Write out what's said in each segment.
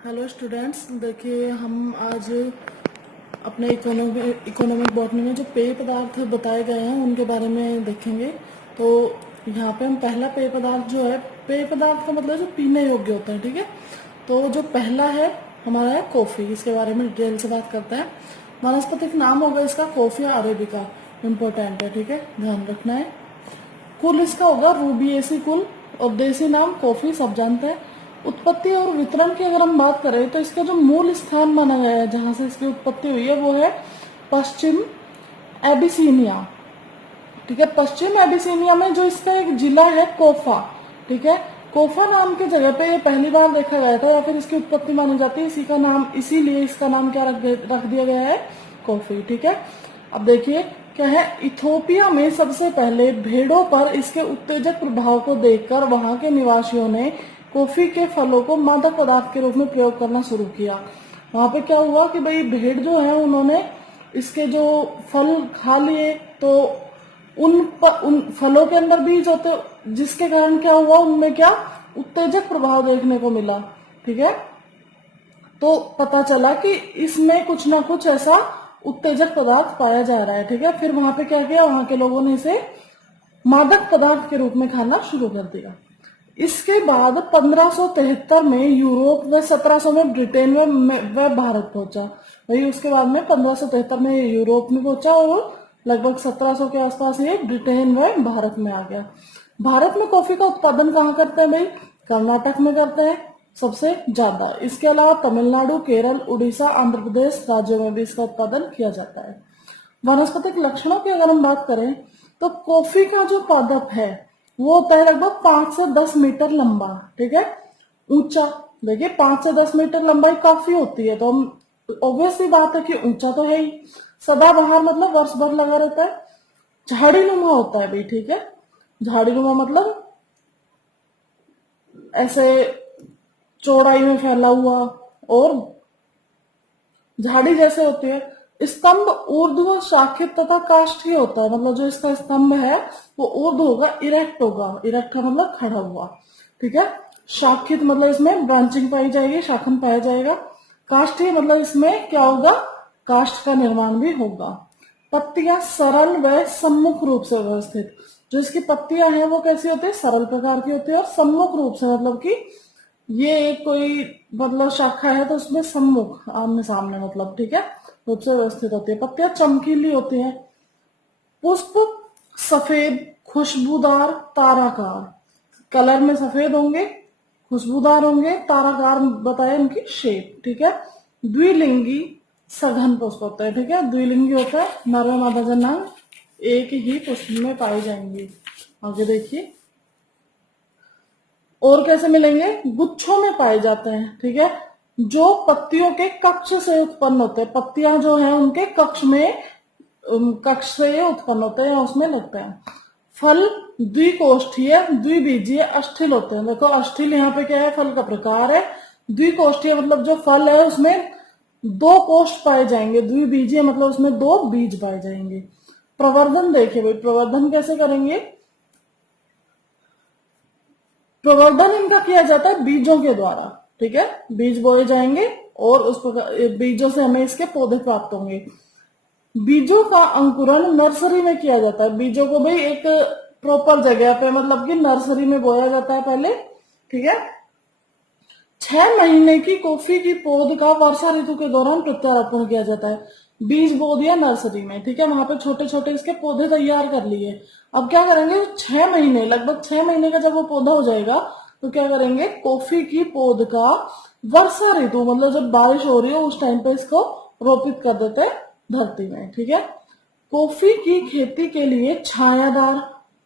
Hello students, देखिए हम आज अपने इकोनॉमिक बॉटनी में जो पेय पदार्थ बताए गए हैं उनके बारे में देखेंगे। तो यहाँ पे हम पहला पेय पदार्थ जो है, पेय पदार्थ का मतलब जो पीने योग्य होता है, ठीक है। तो जो पहला है हमारा है कॉफी। इसके बारे में डिटेल से बात करते हैं। वानस्पतिक नाम होगा इसका कॉफिया अरेबिका, इम्पोर्टेंट है, ठीक है, ध्यान रखना है। कुल इसका होगा रूबिएसी कुल, और देसी नाम कॉफी, सब जानते हैं। उत्पत्ति और वितरण की अगर हम बात करें तो इसका जो मूल स्थान माना गया है जहां से इसकी उत्पत्ति हुई है वो है पश्चिम एबिसीनिया, ठीक है। पश्चिम एबिसीनिया में जो इसका एक जिला है कोफा, ठीक है। कोफा नाम की जगह पे ये पहली बार देखा गया था, या फिर इसकी उत्पत्ति मानी जाती है। इसी का नाम, इसीलिए इसका नाम क्या रख दिया गया है, कॉफी, ठीक है। अब देखिए क्या है, इथोपिया में सबसे पहले भेड़ों पर इसके उत्तेजक प्रभाव को देखकर वहां के निवासियों ने कॉफी के फलों को मादक पदार्थ के रूप में प्रयोग करना शुरू किया। वहां पे क्या हुआ कि भाई भेड़ जो है उन्होंने इसके जो फल खा लिए, तो उन फलों के अंदर बीज होते, जिसके कारण क्या हुआ, उनमें क्या उत्तेजक प्रभाव देखने को मिला, ठीक है। तो पता चला कि इसमें कुछ ना कुछ ऐसा उत्तेजक पदार्थ पाया जा रहा है, ठीक है। फिर वहां पे क्या किया, वहां के लोगों ने इसे मादक पदार्थ के रूप में खाना शुरू कर दिया। इसके बाद 1573 में यूरोप व 1700 में ब्रिटेन व भारत पहुंचा। वही उसके बाद में 1573 में यूरोप में पहुंचा और लगभग 1700 के आसपास ये ब्रिटेन व भारत में आ गया। भारत में कॉफी का उत्पादन कहाँ करते हैं भाई, कर्नाटक में करते हैं सबसे ज्यादा। इसके अलावा तमिलनाडु, केरल, उड़ीसा, आंध्र प्रदेश राज्यों में भी इसका उत्पादन किया जाता है। वनस्पतिक लक्षणों की अगर हम बात करें तो कॉफी का जो पादप है वो होता है लगभग 5 से 10 मीटर लंबा, ठीक है, ऊंचा। देखिए 5 से 10 मीटर लंबाई काफी होती है, तो हम ऑब्वियसली बात है कि ऊंचा तो है ही। सदाबहार मतलब वर्ष भर लगा रहता है। झाड़ी नुमा होता है भाई, ठीक है। झाड़ी नुमा मतलब ऐसे चौड़ाई में फैला हुआ, और झाड़ी जैसे होती है। स्तंभ ऊर्ध्व, शाखित तथा काष्ठीय होता है। मतलब जो इसका स्तंभ है वो ऊर्ध्व होगा, इरेक्ट होगा। इरेक्ट का मतलब खड़ा हुआ, ठीक है। शाखित मतलब इसमें ब्रांचिंग पाई जाएगी, शाखन पाया जाएगा। काष्ठीय मतलब इसमें क्या होगा, काष्ठ का निर्माण भी होगा। पत्तियां सरल व सम्मुख रूप से व्यवस्थित। जो इसकी पत्तियां हैं वो कैसी होती है, सरल प्रकार की होती है, और सम्मुख रूप से मतलब कि ये कोई मतलब शाखा है तो उसमें सम्मुख, आमने सामने मतलब, ठीक है, रूप से व्यवस्थित होती है। पत्तियां चमकीली होती हैं। पुष्प सफेद, खुशबूदार, ताराकार, कलर में सफेद होंगे, खुशबूदार होंगे, ताराकार बताए उनकी शेप, ठीक है। द्विलिंगी सघन पुष्प होता है, ठीक है। द्विलिंगी होता है, नर व मादा जनांग एक ही पुष्प में पाई जाएंगी। आगे देखिए और कैसे मिलेंगे, गुच्छों में पाए जाते हैं, ठीक है। जो पत्तियों के कक्ष से उत्पन्न होते हैं, पत्तियां जो है उनके कक्ष में, कक्ष से उत्पन्न होते हैं, उसमें लगते हैं। फल द्विकोष्ठीय, द्विबीजीय, अस्थिल होते हैं। देखो अस्थिल यहाँ पे क्या है, फल का प्रकार है। द्विकोष्ठीय मतलब जो फल है उसमें 2 कोष्ठ पाए जाएंगे। द्विबीजीय मतलब उसमें 2 बीज पाए जाएंगे। प्रवर्धन देखिए भाई, प्रवर्धन कैसे करेंगे, प्रवर्धन इनका किया जाता है बीजों के द्वारा, ठीक है। बीज बोए जाएंगे और उस बीजों से हमें इसके पौधे प्राप्त होंगे। बीजों का अंकुरण नर्सरी में किया जाता है। बीजों को भाई एक प्रॉपर जगह पे मतलब कि नर्सरी में बोया जाता है पहले, ठीक है। 6 महीने की कॉफी की पौध का वर्षा ऋतु के दौरान प्रत्यारोपण किया जाता है। बीज बो दिया नर्सरी में, ठीक है, वहां पे छोटे छोटे इसके पौधे तैयार कर लिए। अब क्या करेंगे, 6 महीने, लगभग 6 महीने का जब वो पौधा हो जाएगा तो क्या करेंगे, कॉफी की पौध का वर्षा ऋतु मतलब जब बारिश हो रही हो उस टाइम पे इसको रोपित कर देते हैं धरती में, ठीक है। कॉफी की खेती के लिए छायादार,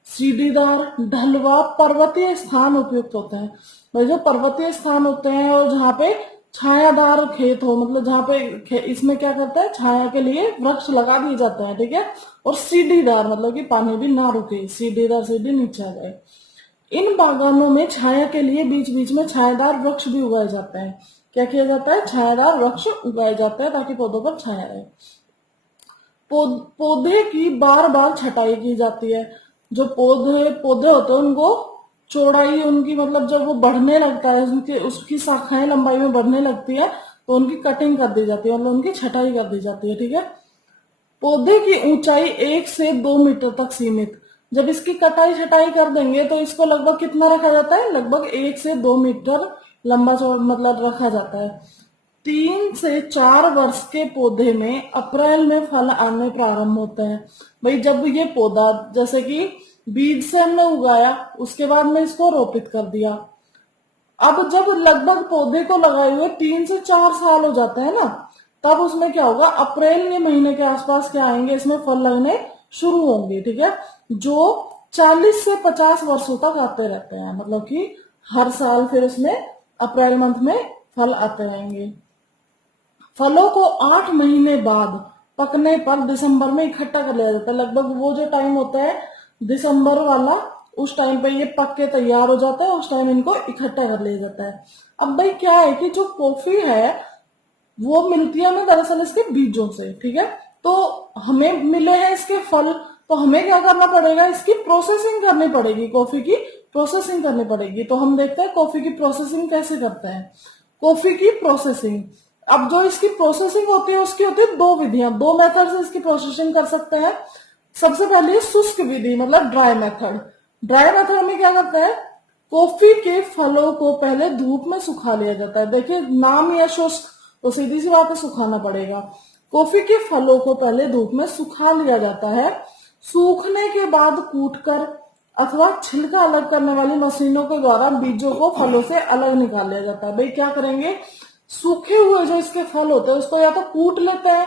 सीढ़ीदार, ढलवा, पर्वतीय स्थान उपयुक्त होते हैं। भाई जो पर्वतीय स्थान होते हैं और जहाँ पे छायादार खेत हो, मतलब जहाँ पे इसमें क्या करता है, छाया के लिए वृक्ष लगा दिए जाते हैं, ठीक है। और सीढ़ीदार मतलब कि पानी भी ना रुके, सीढ़ीदार सीढ़ी नीचे आ जाए। इन बागानों में छाया के लिए बीच बीच में छायादार वृक्ष भी उगाए जाते हैं। क्या किया जाता है, छायादार वृक्ष उगाए जाते हैं ताकि पौधों पर छाया रहे। पौधे की बार बार छटाई की जाती है। जो पौधे होते हैं उनको चौड़ाई उनकी, मतलब जब वो बढ़ने लगता है, उनके उसकी शाखाएं लंबाई में बढ़ने लगती है तो उनकी कटिंग कर दी जाती है, मतलब उनकी छटाई कर दी जाती है। ठीक है। पौधे की ऊंचाई 1 से 2 मीटर तक सीमित। जब इसकी कटाई छटाई कर देंगे तो इसको लगभग कितना रखा जाता है, लगभग 1 से 2 मीटर लंबा मतलब रखा जाता है। 3 से 4 वर्ष के पौधे में अप्रैल में फल आने प्रारंभ होते हैं। भाई जब ये पौधा, जैसे कि बीज से हमने उगाया, उसके बाद में इसको रोपित कर दिया, अब जब लगभग पौधे को लगाए हुए 3 से 4 साल हो जाते हैं ना, तब उसमें क्या होगा, अप्रैल के महीने के आसपास क्या आएंगे, इसमें फल लगने शुरू होंगे। ठीक है। जो 40 से 50 वर्षों तक आते रहते हैं, मतलब कि हर साल फिर इसमें अप्रैल मंथ में फल आते रहेंगे। फलों को 8 महीने बाद पकने पर दिसंबर में इकट्ठा कर लिया जाता है। लगभग वो जो टाइम होता है दिसंबर वाला, उस टाइम पे ये पक के तैयार हो जाता है, उस टाइम इनको इकट्ठा कर लिया जाता है। अब भाई क्या है कि जो कॉफी है वो मिलती है हमें दरअसल इसके बीजों से। ठीक है। तो हमें मिले हैं इसके फल, तो हमें क्या करना पड़ेगा, इसकी प्रोसेसिंग करनी पड़ेगी, कॉफी की प्रोसेसिंग करनी पड़ेगी। तो हम देखते हैं कॉफी की प्रोसेसिंग कैसे करते हैं। कॉफी की प्रोसेसिंग, अब जो इसकी प्रोसेसिंग होती है उसकी होती है 2 विधियां, 2 मेथड से इसकी प्रोसेसिंग कर सकते हैं। सबसे पहले शुष्क विधि, मतलब ड्राई मेथड। ड्राई मेथड में क्या करते हैं, कॉफी के फलों को पहले धूप में सुखा लिया जाता है। देखिए नाम या शुष्क, तो सीधी सी बात है सुखाना पड़ेगा। कॉफी के फलों को पहले धूप में सुखा लिया जाता है। सूखने के बाद कूटकर अथवा छिलका अलग करने वाली मशीनों के द्वारा बीजों को फलों से अलग निकाल लिया जाता है। भाई क्या करेंगे, सूखे हुए जो इसके फल होते हैं उसको या तो कूट लेते हैं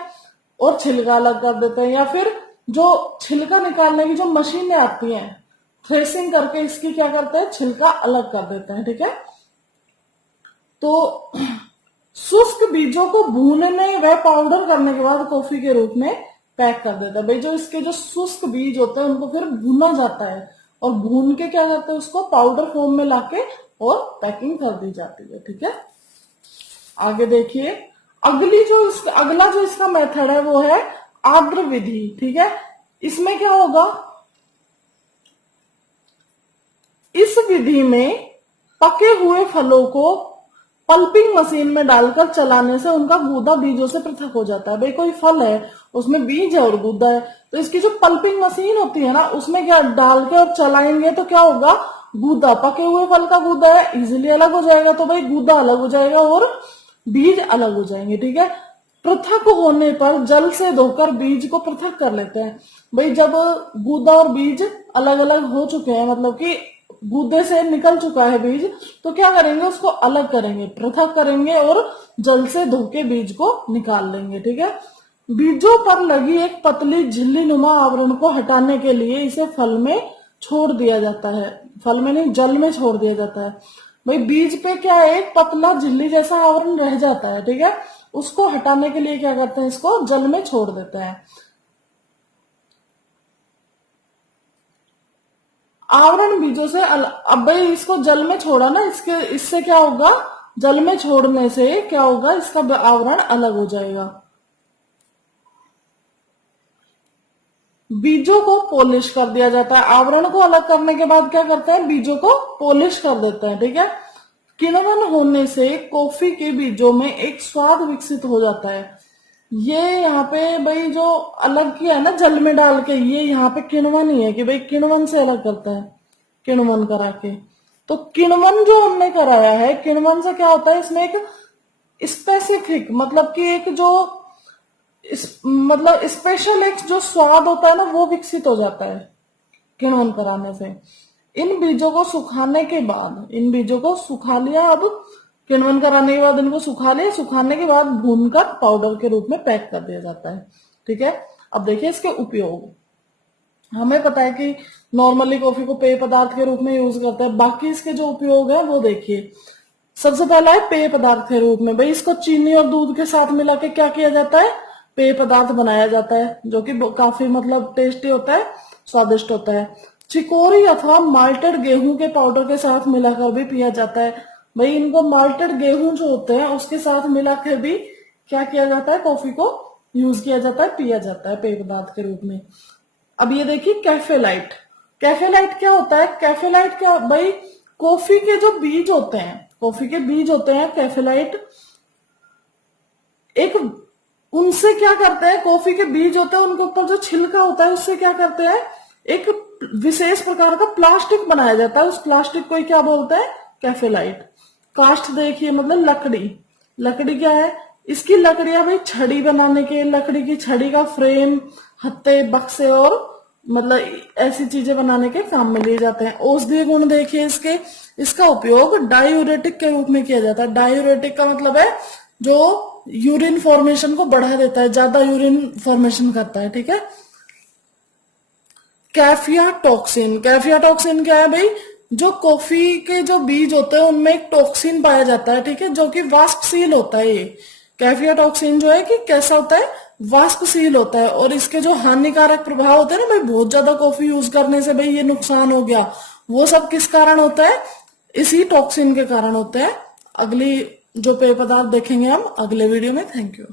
और छिलका अलग कर देते हैं, या फिर जो छिलका निकालने की जो मशीनें आती हैं, थ्रेसिंग करके इसकी क्या करते हैं, छिलका अलग कर देते हैं। ठीक है। तो शुष्क बीजों को भूनने व पाउडर करने के बाद कॉफी के रूप में पैक कर देता है। भाई जो इसके जो शुष्क बीज होते हैं उनको फिर भूना जाता है, और भून के क्या करते हैं, उसको पाउडर फॉर्म में लाके और पैकिंग कर दी जाती है। ठीक है। आगे देखिए, अगला जो इसका मेथड है वो है आर्द्र विधि। ठीक है। इसमें क्या होगा, इस विधि में पके हुए फलों को पल्पिंग मशीन में डालकर चलाने से उनका गूदा बीजों से पृथक हो जाता है। भाई कोई फल है उसमें बीज है और गूदा है, तो इसकी जो पल्पिंग मशीन होती है ना, उसमें क्या डाल के और चलाएंगे तो क्या होगा, गूदा, पके हुए फल का गूदा है, इजिली अलग हो जाएगा, तो भाई गूदा अलग हो जाएगा और बीज अलग हो जाएंगे। ठीक है। पृथक होने पर जल से धोकर बीज को पृथक कर लेते हैं। भाई जब गूदा और बीज अलग अलग हो चुके हैं, मतलब कि गूदे से निकल चुका है बीज, तो क्या करेंगे, उसको अलग करेंगे, पृथक करेंगे और जल से धो के बीज को निकाल लेंगे। ठीक है। बीजों पर लगी एक पतली झिल्ली नुमा आवरण को हटाने के लिए इसे फल में छोड़ दिया जाता है, फल में नहीं जल में छोड़ दिया जाता है। भाई बीज पे क्या है, एक पतला झिल्ली जैसा आवरण रह जाता है। ठीक है। उसको हटाने के लिए क्या करते हैं, इसको जल में छोड़ देते हैं। आवरण बीजों से अब भाई इसको जल में छोड़ा ना, इससे क्या होगा, जल में छोड़ने से क्या होगा, इसका आवरण अलग हो जाएगा। बीजों को पॉलिश कर दिया जाता है। आवरण को अलग करने के बाद क्या करते हैं, बीजों को पॉलिश कर देते हैं। ठीक है। किण्वन होने से कॉफी के बीजों में एक स्वाद विकसित हो जाता है। ये यहाँ पे भाई जो अलग किया है ना जल में डाल के, ये यहाँ पे किण्वन ही है कि भाई किण्वन से अलग करता है, किण्वन करा के। तो किण्वन जो हमने कराया है, किण्वन से क्या होता है, इसमें एक स्पेसिफिक, मतलब कि एक जो मतलब स्पेशल एक जो स्वाद होता है ना, वो विकसित हो जाता है किण्वन कराने से। इन बीजों को सुखाने के बाद, इन बीजों को सुखा लिया, अब किण्वन कराने के बाद इनको सुखा लिया, सुखाने के बाद भूनकर पाउडर के रूप में पैक कर दिया जाता है। ठीक है। अब देखिए इसके उपयोग, हमें पता है कि नॉर्मली कॉफी को पेय पदार्थ के रूप में यूज करते हैं, बाकी इसके जो उपयोग है वो देखिए। सबसे पहला है पेय पदार्थ के रूप में। भाई इसको चीनी और दूध के साथ मिला के क्या किया जाता है, पेय पदार्थ बनाया जाता है, जो कि काफी मतलब टेस्टी होता है, स्वादिष्ट होता है। चिकोरी अथवा माल्टेड गेहूं के पाउडर के साथ मिलाकर भी पिया जाता है। भाई इनको माल्टेड गेहूं जो होते हैं उसके साथ मिलाकर भी क्या किया जाता है, कॉफी को यूज किया जाता है, पिया जाता है पेय पदार्थ के रूप में। अब ये देखिए कैफे लाइट, कैफेलाइट क्या होता है? कैफेलाइट क्या भाई, कॉफी के जो बीज होते हैं, कॉफी के बीज होते हैं कैफेलाइट, एक उनसे क्या करते हैं, कॉफी के बीज होते हैं उनके ऊपर जो छिलका होता है उससे क्या करते हैं, एक विशेष प्रकार का प्लास्टिक बनाया जाता है, उस प्लास्टिक को ही क्या बोलते हैं? कैफेलाइट। काष्ठ देखिए मतलब लकड़ी, लकड़ी क्या है, इसकी लकड़ियां भाई छड़ी बनाने के, लकड़ी की छड़ी का फ्रेम, हत्थे, बक्से और मतलब ऐसी चीजें बनाने के काम में लिए जाते हैं। औषधीय गुण देखिए इसके, इसका उपयोग डायूरेटिक के रूप में किया जाता है। डायूरेटिक का मतलब है जो यूरिन फॉर्मेशन को बढ़ा देता है, ज्यादा यूरिन फॉर्मेशन करता है, ठीक है। कैफिया टॉक्सिन, कैफिया टॉक्सिन क्या है भाई, जो कॉफी के जो बीज होते हैं उनमें एक टॉक्सिन पाया जाता है, ठीक है, जो कि वाष्पशील होता है। ये कैफिया टॉक्सिन जो है कि कैसा होता है, वाष्पशील होता है। और इसके जो हानिकारक प्रभाव होते हैं ना भाई, बहुत ज्यादा कॉफी यूज करने से भाई ये नुकसान हो गया, वो सब किस कारण होता है? इसी टॉक्सिन के कारण होते हैं। अगली जो पेय पदार्थ देखेंगे हम अगले वीडियो में। Thank you.